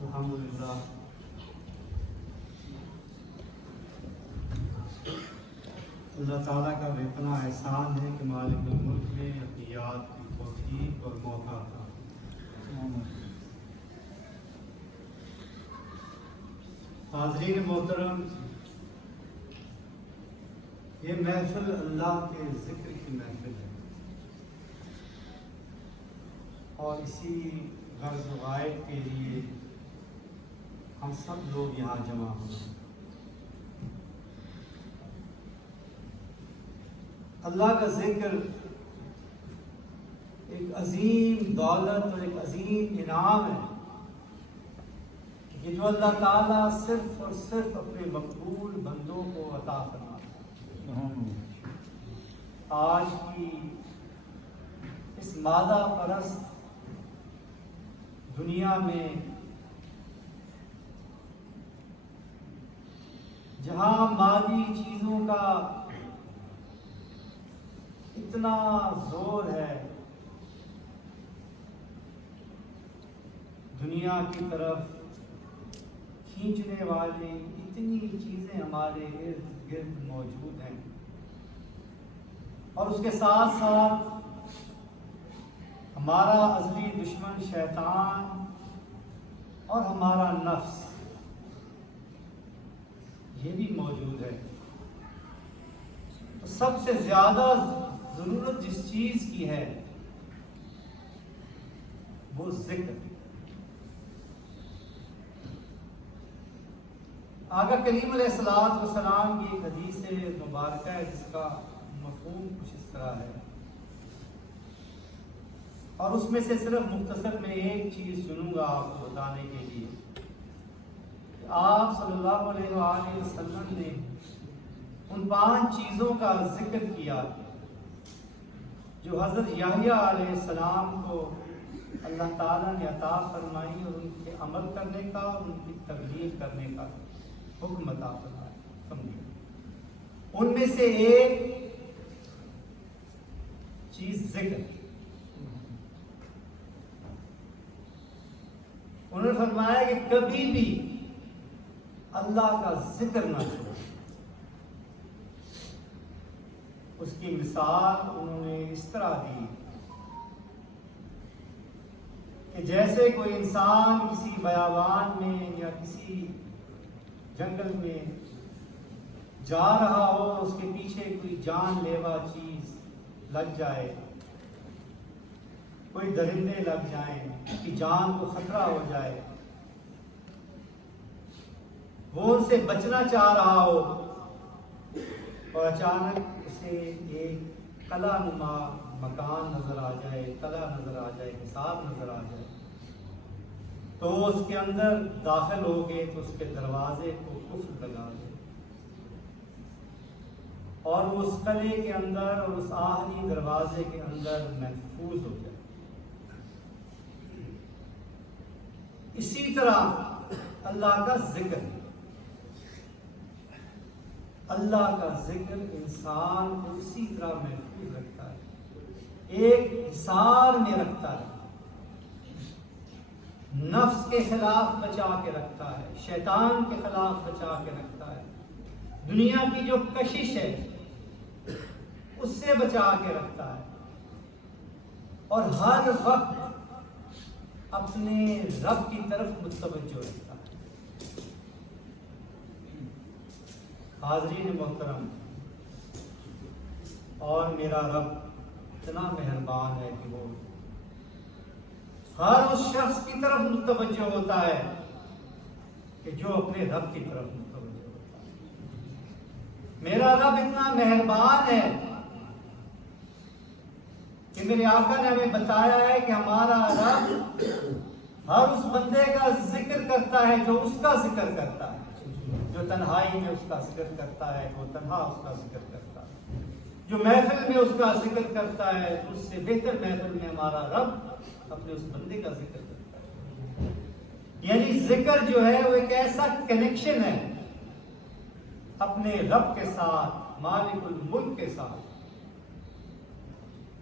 الحمدللہ اللہ تعالیٰ کا بے پناہ احسان ہے کہ مالک الملک نے اپنی یاد کی توفیق اور موقع تھا۔ حاضرین محترم، یہ محفل اللہ کے ذکر کی محفل ہے اور اسی غرض و غائب کے لیے ہم سب لوگ یہاں جمع ہوئے۔ اللہ کا ذکر ایک عظیم دولت اور ایک عظیم انعام ہے کہ جو اللہ تعالیٰ صرف اور صرف اپنے مقبول بندوں کو عطا فرماتا ہے۔ آج کی اس مادہ پرست دنیا میں جہاں مادی چیزوں کا اتنا زور ہے، دنیا کی طرف کھینچنے والی اتنی چیزیں ہمارے ارد گرد موجود ہیں، اور اس کے ساتھ ساتھ ہمارا ازلی دشمن شیطان اور ہمارا نفس یہ بھی موجود ہے۔ تو سب سے زیادہ ضرورت جس چیز کی ہے وہ ذکر۔ آقا کریم علیہ السلام کی ایک حدیث مبارکہ ہے جس کا مفہوم کچھ اس طرح ہے، اور اس میں سے صرف مختصر میں ایک چیز چنوں گا آپ کو بتانے کے لیے۔ آپ صلی اللہ علیہ وآلہ وسلم نے ان 5 چیزوں کا ذکر کیا جو حضرت یحییٰ علیہ السلام کو اللہ تعالیٰ نے عطا فرمائی اور ان کے عمل کرنے کا اور ان کی تبلیغ کرنے کا حکم عطا فرمایا۔ ان میں سے ایک چیز ذکر۔ انہوں نے فرمایا کہ کبھی بھی اللہ کا ذکر نہ چھوڑو۔ اس کی مثال انہوں نے اس طرح دی کہ جیسے کوئی انسان کسی بیابان میں یا کسی جنگل میں جا رہا ہو، اس کے پیچھے کوئی جان لیوا چیز لگ جائے، کوئی درندے لگ جائیں، اس کی جان کو خطرہ ہو جائے، وہ ان سے بچنا چاہ رہا ہو اور اچانک اسے ایک قلعہ نما مکان نظر آ جائے، قلعہ نظر آ جائے، حصار نظر آ جائے، تو اس کے اندر داخل ہو گئے تو اس کے دروازے کو قفل لگا دے اور وہ اس قلعے کے اندر اور اس آخری دروازے کے اندر محفوظ ہو جائے۔ اسی طرح اللہ کا ذکر، اللہ کا ذکر انسان کو اسی طرح محفوظ رکھتا ہے، ایک حصار میں رکھتا ہے، نفس کے خلاف بچا کے رکھتا ہے، شیطان کے خلاف بچا کے رکھتا ہے، دنیا کی جو کشش ہے اس سے بچا کے رکھتا ہے، اور ہر وقت اپنے رب کی طرف متوجہ رکھتا ہے۔ حاضرین محترم، اور میرا رب اتنا مہربان ہے کہ وہ ہر اس شخص کی طرف متوجہ ہوتا ہے کہ جو اپنے رب کی طرف متوجہ ہوتا ہے۔ میرا رب اتنا مہربان ہے کہ میرے آقا نے ہمیں بتایا ہے کہ ہمارا رب ہر اس بندے کا ذکر کرتا ہے جو اس کا ذکر کرتا ہے، جو تنہائی میں اس کا ذکر کرتا ہے، وہ تنہا اس کا ذکر کرتا ہے، جو محفل میں اس کا ذکر کرتا ہے، اس سے بہتر محفل میں ہمارا رب اپنے اس بندے کا ذکر کرتا ہے۔ یعنی ذکر جو ہے وہ ایک ایسا کنیکشن ہے اپنے رب کے ساتھ، مالک الملک کے ساتھ،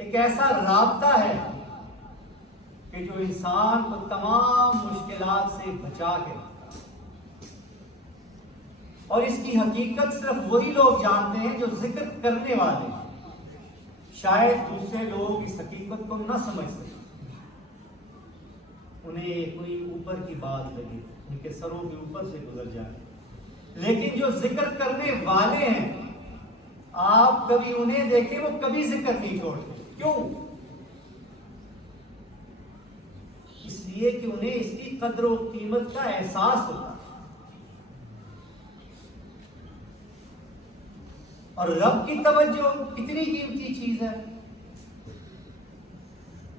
ایک ایسا رابطہ ہے کہ جو انسان کو تمام مشکلات مشکلات سے بچا کے رکھتا ہے۔ اور اس کی حقیقت صرف وہی لوگ جانتے ہیں جو ذکر کرنے والے ہیں، شاید دوسرے لوگ اس حقیقت کو نہ سمجھ سکیں، انہیں کوئی اوپر کی بات لگے، ان کے سروں کے اوپر سے گزر جائے، لیکن جو ذکر کرنے والے ہیں آپ کبھی انہیں دیکھیں وہ کبھی ذکر نہیں چھوڑتے۔ کیوں؟ اس لیے کہ انہیں اس کی قدر و قیمت کا احساس ہوتا ہے۔ اور رب کی توجہ کتنی قیمتی چیز ہے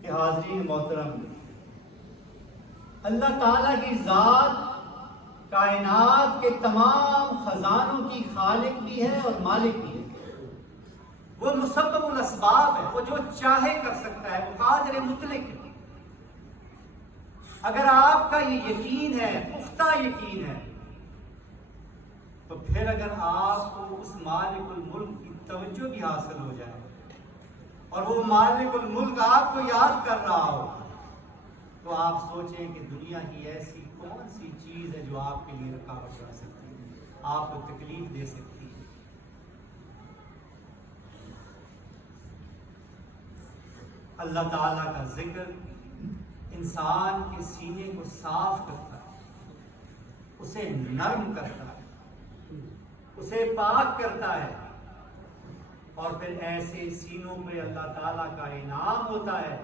کہ حاضرین محترم، اللہ تعالیٰ کی ذات کائنات کے تمام خزانوں کی خالق بھی ہے اور مالک بھی ہے، وہ مسبب الاسباب ہے، وہ جو چاہے کر سکتا ہے، وہ قادر مطلق ہے۔ اگر آپ کا یہ یقین ہے، پختہ یقین ہے، تو پھر اگر آپ کو اس مالک الملک کی توجہ بھی حاصل ہو جائے اور وہ مالک الملک آپ کو یاد کر رہا ہو، تو آپ سوچیں کہ دنیا کی ایسی کون سی چیز ہے جو آپ کے لیے رکاوٹ بن سکتی ہے، آپ کو تکلیف دے سکتی ہے۔ اللہ تعالیٰ کا ذکر انسان کے سینے کو صاف کرتا ہے، اسے نرم کرتا ہے، اسے پاک کرتا ہے، اور پھر ایسے سینوں پہ اللہ تعالیٰ کا انعام ہوتا ہے،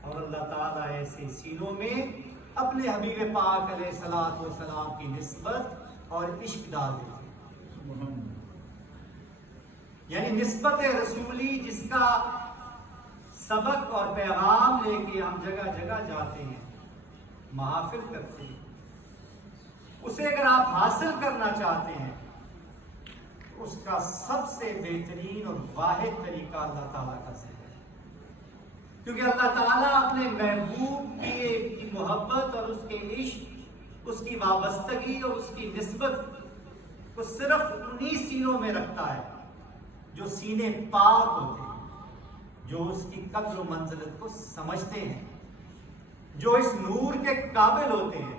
اور اللہ تعالیٰ ایسے سینوں میں اپنے حبیب پاک علیہ الصلوۃ والسلام کی نسبت اور عشق ڈال دیتے ہیں۔ یعنی نسبت رسولی جس کا سبق اور پیغام لے کے ہم جگہ جگہ جاتے ہیں، محافل کرتے ہیں، اسے اگر آپ حاصل کرنا چاہتے ہیں، اس کا سب سے بہترین اور واحد طریقہ اللہ تعالیٰ کا ذکر ہے، کیونکہ اللہ تعالیٰ اپنے محبوب کی محبت اور اس کے عشق، اس کی وابستگی اور اس کی نسبت کو صرف انہی سینوں میں رکھتا ہے جو سینے پاک ہوتے ہیں، جو اس کی قدر و منزلت کو سمجھتے ہیں، جو اس نور کے قابل ہوتے ہیں،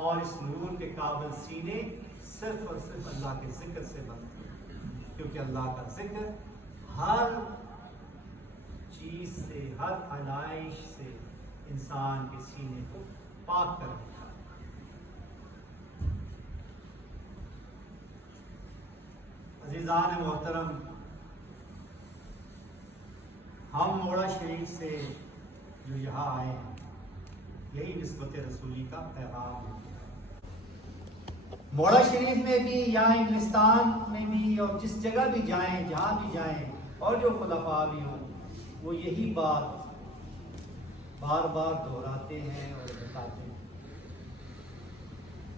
اور اس نور کے قابل سینے صرف اور صرف اللہ کے ذکر سے بنتے ہیں، کیونکہ اللہ کا ذکر ہر چیز سے، ہر علائش سے انسان کے سینے کو پاک کر دیتا ہے۔ عزیزان محترم، ہم موڑا شریف سے جو یہاں آئے ہیں، یہی نسبت رسولی کا پیغام ہے۔ موڑا شریف میں بھی یا انگلستان میں بھی اور جس جگہ بھی جائیں، جہاں بھی جائیں، اور جو خلفاء بھی ہوں، وہ یہی بات بار بار دہراتے ہیں اور بتاتے ہیں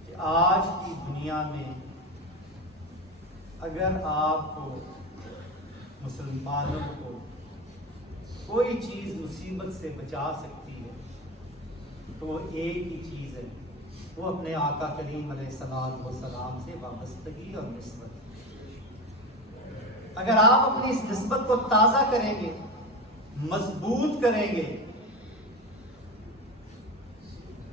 کہ آج کی دنیا میں اگر آپ کو، مسلمانوں کو، کوئی چیز مصیبت سے بچا سکتی ہے تو وہ ایک ہی چیز ہے، وہ اپنے آقا کریم علیہ الصلوۃ والسلام سے وابستگی اور نسبت۔ اگر آپ اپنی اس نسبت کو تازہ کریں گے، مضبوط کریں گے،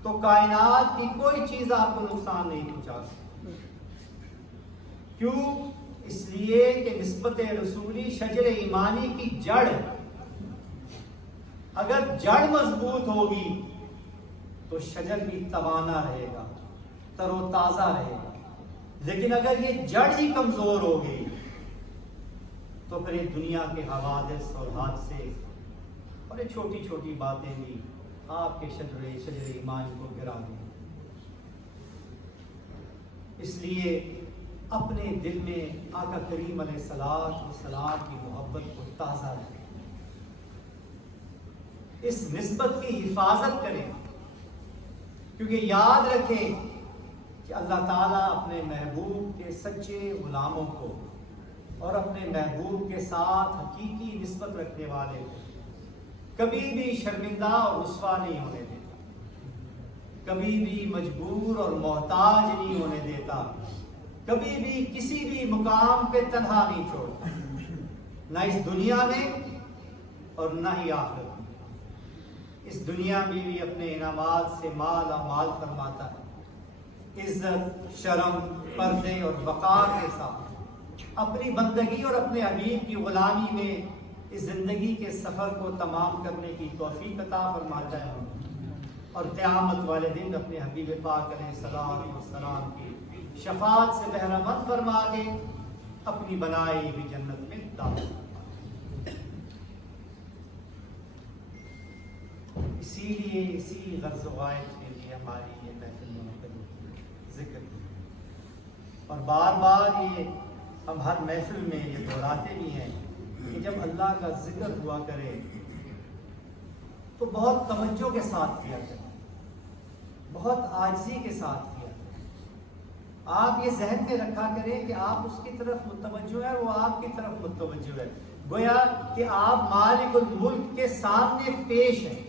تو کائنات کی کوئی چیز آپ کو نقصان نہیں پہنچا سکتی۔ کیوں؟ اس لیے کہ نسبت رسولی شجر ایمانی کی جڑ ہے۔ اگر جڑ مضبوط ہوگی تو شجر بھی توانا رہے گا، تر و تازہ رہے گا، لیکن اگر یہ جڑ ہی کمزور ہو گئی تو پھر یہ دنیا کے حوادث اور حادثے اور یہ چھوٹی چھوٹی باتیں بھی آپ کے شجر ایمان کو گرا دیں۔ اس لیے اپنے دل میں آقا کریم علیہ الصلوۃ والسلام کی محبت کو تازہ رکھیں، اس نسبت کی حفاظت کریں، کیونکہ یاد رکھیں کہ اللہ تعالیٰ اپنے محبوب کے سچے غلاموں کو اور اپنے محبوب کے ساتھ حقیقی نسبت رکھنے والے کو کبھی بھی شرمندہ اور رسوا نہیں ہونے دیتا، کبھی بھی مجبور اور محتاج نہیں ہونے دیتا، کبھی بھی کسی بھی مقام پہ تنہا نہیں چھوڑتا، نہ اس دنیا میں اور نہ ہی آخرت میں۔ اس دنیا میں بھی اپنے انعامات سے مالا مال فرماتا ہے، عزت، شرم، پردے اور وقار کے ساتھ اپنی بندگی اور اپنے حبیب کی غلامی میں اس زندگی کے سفر کو تمام کرنے کی توفیق عطا فرماتا ہے، اور قیامت والے دن اپنے حبیب پاک علیہ السلام کی شفاعت سے بہرہ مند فرما کے اپنی بنائی ہوئی جنت میں داخل۔ اسی لیے اسی غرض و غایت کے لیے ہماری یہ محفل منعقد ہوتی ہے، ذکر کی، اور بار بار یہ ہم ہر محفل میں یہ دہراتے بھی ہیں کہ جب اللہ کا ذکر ہوا کرے تو بہت توجہ کے ساتھ کیا کرے، بہت عاجزی کے ساتھ کیا کرے۔ آپ یہ ذہن میں رکھا کریں کہ آپ اس کی طرف متوجہ ہیں، وہ آپ کی طرف متوجہ ہے، گویا کہ آپ مالک الملک کے سامنے پیش ہیں،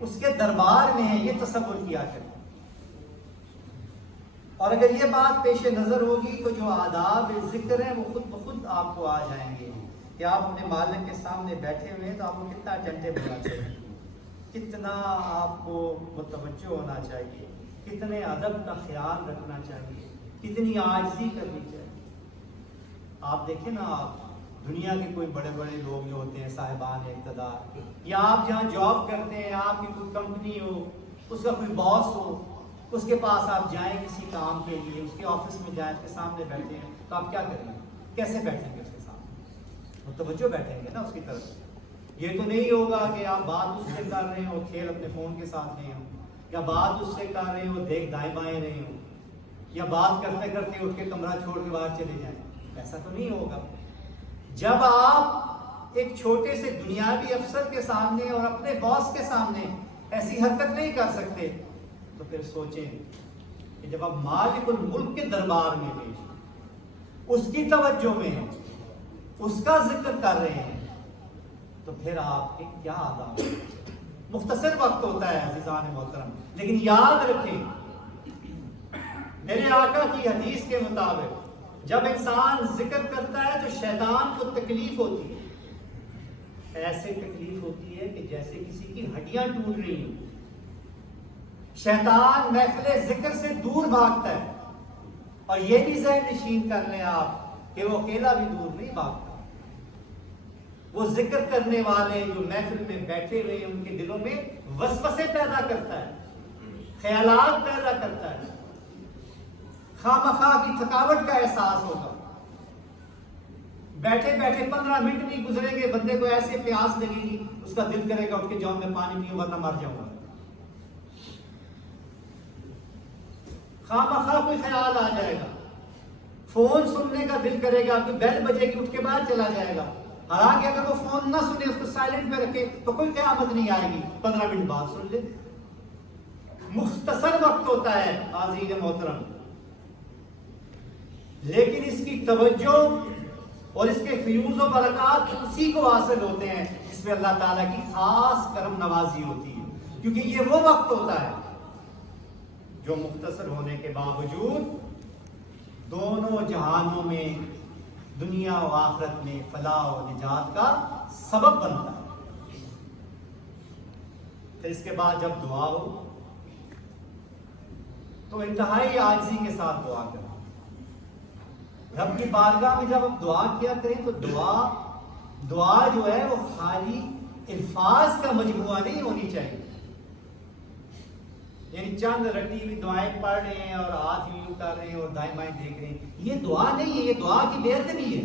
اس کے دربار میں ہیں، یہ تصور کیا کریں۔ اور اگر یہ بات پیش نظر ہوگی تو جو آداب ذکر ہیں وہ خود بخود آپ کو آ جائیں گے کہ آپ اپنے مالک کے سامنے بیٹھے ہوئے ہیں تو آپ کو کتنا اٹینٹو ہونا چاہیے، کتنا آپ کو متوجہ ہونا چاہیے، کتنے ادب کا خیال رکھنا چاہیے، کتنی عاجزی کرنی چاہیے۔ آپ دیکھیں نا، آپ دنیا کے کوئی بڑے بڑے لوگ جو ہوتے ہیں صاحبان اقتدار، یا آپ جہاں جاب کرتے ہیں، آپ کی کوئی کمپنی ہو، اس کا کوئی باس ہو، اس کے پاس آپ جائیں کسی کام کے لیے، اس کے آفس میں جائیں، اس کے سامنے بیٹھے ہیں تو آپ کیا کریں گے؟ کیسے بیٹھیں گے اس کے سامنے؟ متوجہ بیٹھیں گے نا اس کی طرف۔ یہ تو نہیں ہوگا کہ آپ بات اس سے کر رہے ہو، کھیل اپنے فون کے ساتھ رہے ہوں، یا بات اس سے کر رہے ہو، دیکھ دائیں بائیں رہے ہوں، یا بات کرتے کرتے اٹھ کے کمرہ چھوڑ کے باہر چلے جائیں، ایسا تو نہیں ہوگا۔ جب آپ ایک چھوٹے سے دنیاوی افسر کے سامنے اور اپنے باس کے سامنے ایسی حرکت نہیں کر سکتے تو پھر سوچیں کہ جب آپ مالک الملک کے دربار میں پیش، اس کی توجہ میں ہیں، اس کا ذکر کر رہے ہیں، تو پھر آپ کے کیا آداب ہیں۔ مختصر وقت ہوتا ہے عزیزان محترم، لیکن یاد رکھیں میرے آقا کی حدیث کے مطابق جب انسان ذکر کرتا ہے تو شیطان کو تکلیف ہوتی ہے، ایسے تکلیف ہوتی ہے کہ جیسے کسی کی ہڈیاں ٹوٹ رہی ہوں۔ شیطان محفل ذکر سے دور بھاگتا ہے، اور یہ بھی ذہن نشین کر لیں آپ کہ وہ اکیلا بھی دور نہیں بھاگتا، وہ ذکر کرنے والے جو محفل میں بیٹھے ہوئے ان کے دلوں میں وسوسے پیدا کرتا ہے، خیالات پیدا کرتا ہے، خواہ کی تھکاوٹ کا احساس ہوگا۔ بیٹھے بیٹھے 15 منٹ نہیں گزریں گے، بندے کو ایسے پیاس لگے گی، اس کا دل کرے گا اٹھ کے جاؤں میں پانی پیوں ورنہ مر جاؤں گا۔ خواہ کوئی خیال آ جائے گا، فون سننے کا دل کرے گا، کوئی بیل بجے گی اٹھ کے باہر چلا جائے گا۔ حالانکہ اگر وہ فون نہ سنے، اس کو سائلنٹ میں رکھے تو کوئی قیامت نہیں آئے گی، 15 منٹ بعد سن لے۔ مختصر وقت ہوتا ہے عزیز محترم، لیکن اس کی توجہ اور اس کے فیوز و برکات اسی کو حاصل ہوتے ہیں جس میں اللہ تعالیٰ کی خاص کرم نوازی ہوتی ہے، کیونکہ یہ وہ وقت ہوتا ہے جو مختصر ہونے کے باوجود دونوں جہانوں میں، دنیا و آخرت میں فلاح و نجات کا سبب بنتا ہے۔ پھر اس کے بعد جب دعا ہو تو انتہائی عاجزی کے ساتھ دعا کریں۔ رب کی بارگاہ میں جب آپ دعا کیا کریں تو دعا جو ہے وہ خالی الفاظ کا مجموعہ نہیں ہونی چاہیے، یعنی چند رٹی ہوئی دعائیں پڑھ رہے ہیں اور ہاتھ یوں کر رہے ہیں اور دائیں بائیں دیکھ رہے ہیں، یہ دعا نہیں ہے، یہ دعا کی بے ادبی ہے۔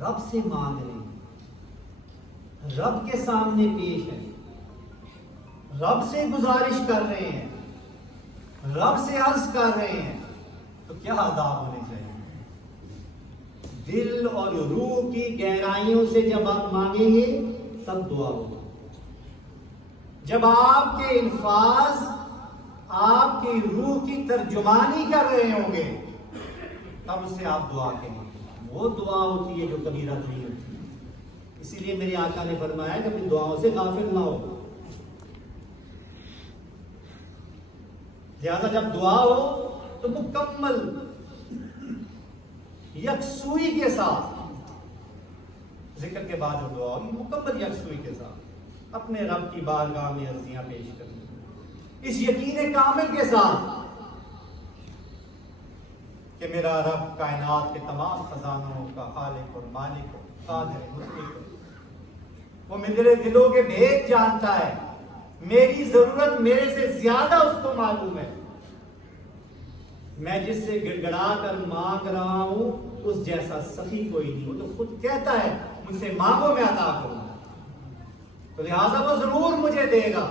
رب سے مانگ رہے ہیں، رب کے سامنے پیش ہے، رب سے گزارش کر رہے ہیں، رب سے عرض کر رہے ہیں، تو کیا آداب ہونے چاہیے؟ دل اور روح کی گہرائیوں سے جب آپ مانگیں گے تب دعا ہوگا۔ جب آپ کے الفاظ آپ کی روح کی ترجمانی کر رہے ہوں گے تب اس سے آپ دعا کریں گے، وہ دعا ہوتی ہے جو کبھی رد نہیں ہوتی۔ اسی لیے میرے آقا نے فرمایا کہ اپنی دعاؤں سے غافل نہ ہو، لہذا جب دعا ہو تو مکمل یکسوئی کے ساتھ ذکر کے بعد جو دعا ہوگی مکمل یکسوئی کے ساتھ اپنے رب کی بارگاہ میں عرضیاں پیش کروں اس یقین کامل کے ساتھ کہ میرا رب کائنات کے تمام خزانوں کا خالق اور مالک ہو، قادر مطلق ہو، وہ میرے دلوں کے بھید جانتا ہے، میری ضرورت میرے سے زیادہ اس کو معلوم ہے، میں جس سے گڑ گڑا کر مانگ رہا ہوں اس جیسا سخی کوئی نہیں، وہ تو خود کہتا ہے مجھ سے مانگو میں عطا کروں گا، تو لہٰذا وہ ضرور مجھے دے گا۔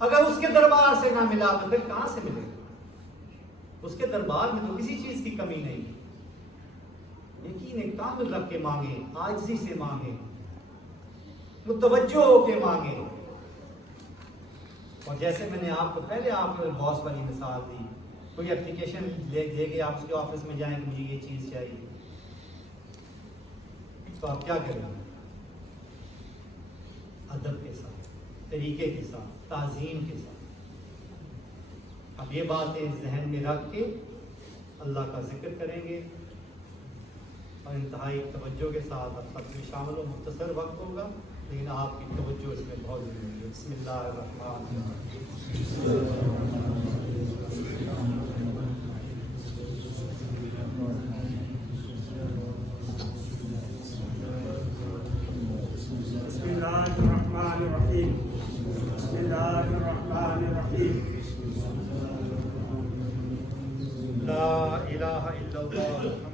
اگر اس کے دربار سے نہ ملا تو پھر کہاں سے ملے گا؟ اس کے دربار میں تو کسی چیز کی کمی نہیں، یقین کامل رکھ کے مانگے، عاجزی سے مانگے، متوجہ ہو کے مانگے۔ اور جیسے میں نے آپ کو پہلے آپ کو باس والی مثال دی، کوئی اپلیکیشن دے کے آپ اس کے آفس میں جائیں کہ مجھے یہ چیز چاہیے، تو آپ کیا کریں؟ ادب کے ساتھ، طریقے کے ساتھ، تعظیم کے ساتھ۔ اب یہ باتیں ذہن میں رکھ کے اللہ کا ذکر کریں گے اور انتہائی توجہ کے ساتھ اب سب میں شامل و مختصر وقت ہوگا، لیکن آپ کی توجہ اس میں بہت ضروری ہے۔ بسم اللہ الرحمن الرحیم۔ بسم اللہ الرحمن الرحیم۔ بسم اللہ الرحمن الرحیم۔ لا الہ الا اللہ